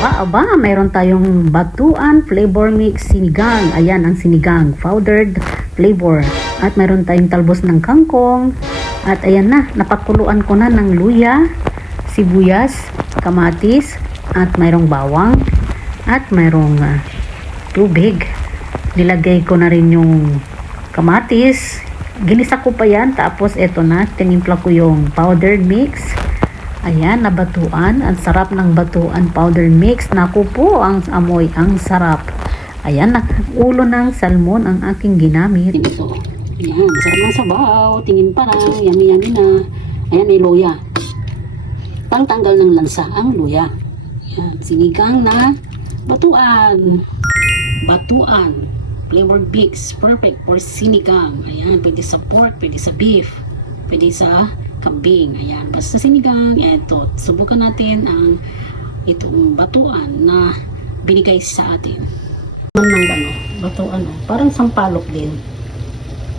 Aba, mayroon tayong batuan flavor mix sinigang. Ayan ang sinigang, powdered flavor. At mayroon tayong talbos ng kangkong. At ayan na, napakuluan ko na ng luya, sibuyas, kamatis, at mayroong bawang, at mayroong tubig. Nilagay ko na rin yung kamatis. Ginisa ko pa yan. Tapos eto na, tinimpla ko yung powdered mix. Ayan, nabatuan. Ang sarap ng batuan powder mix. Naku po, ang amoy, ang sarap. Ayan, ulo ng salmon ang aking ginamit. Ito. Ayan, sarap ng sabaw. Tingin pa lang, yummy na. Ayan, may luya. Pangtanggal ng lansa ang luya. Ayan, sinigang na batuan. Batuan. Flavored mix. Perfect for sinigang. Ayan, pwede sa pork, pwede sa beef, pwede sa kambing. Ayan, basta sinigang. Ito, subukan natin ang itong batuan na binigay sa atin. Batuan, parang sampalok din.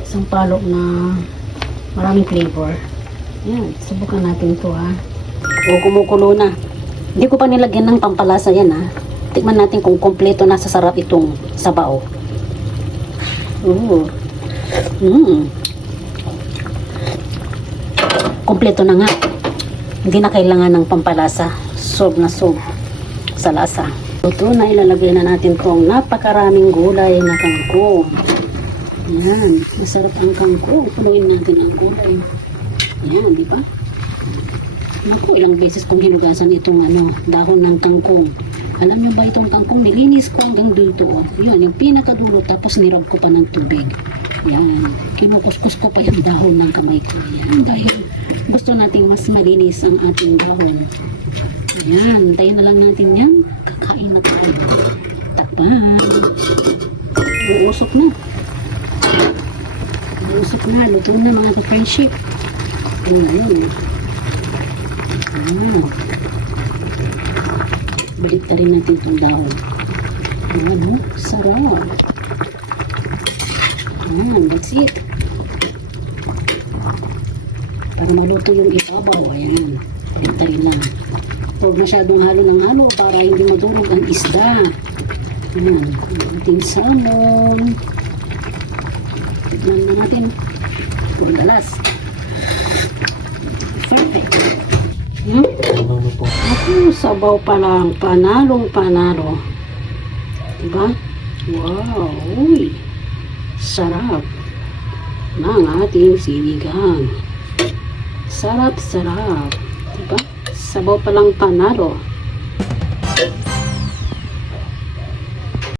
Sampalok na maraming flavor. Ayan, subukan natin to ha. O, kumukulo na. Hindi ko pa nilagyan ng pampalasa yan ha. Tikman natin kung kompleto na sa sarap itong sabaw. Kompleto na nga. Hindi na kailangan ng pampalasa. Sob na sob sa lasa. Ito na, ilalagay na natin tong napakaraming gulay na kangkong. Ayan, masarap ang kangkong. Punuin natin ang gulay. Ayan, di ba? Naku, ilang beses kong hinugasan itong dahon ng kangkong. Alam nyo ba itong kangkong, nilinis ko hanggang dito. Yan, yung pinakadulo, tapos nirab ko pa ng tubig. Yan, kinukuskus ko pa yung dahon ng kamay ko. Yan, dahil gusto nating mas malinis ang ating dahon. Yan, tayo na lang natin yan. Kakain na tayo. Takpan. Uusok na. Uusok na, luto na mga ka-friendship. Ayun. Ayan. Balik na rin natin itong dahon. Ayan, sarap. Ayan, that's it. Para maluto yung ibabaw. Ayan, balik na rin lang. Huwag masyadong halo ng halo para hindi madurog ang isda. Ayan, ating salmon. Tignan na natin. Ang galas. Perfect. Ako, sabaw pa lang. Panalong panalo. Diba? Wow. Uy. Sarap. Ng ating sinigang. Sarap. Diba? Sabaw pa lang panalo.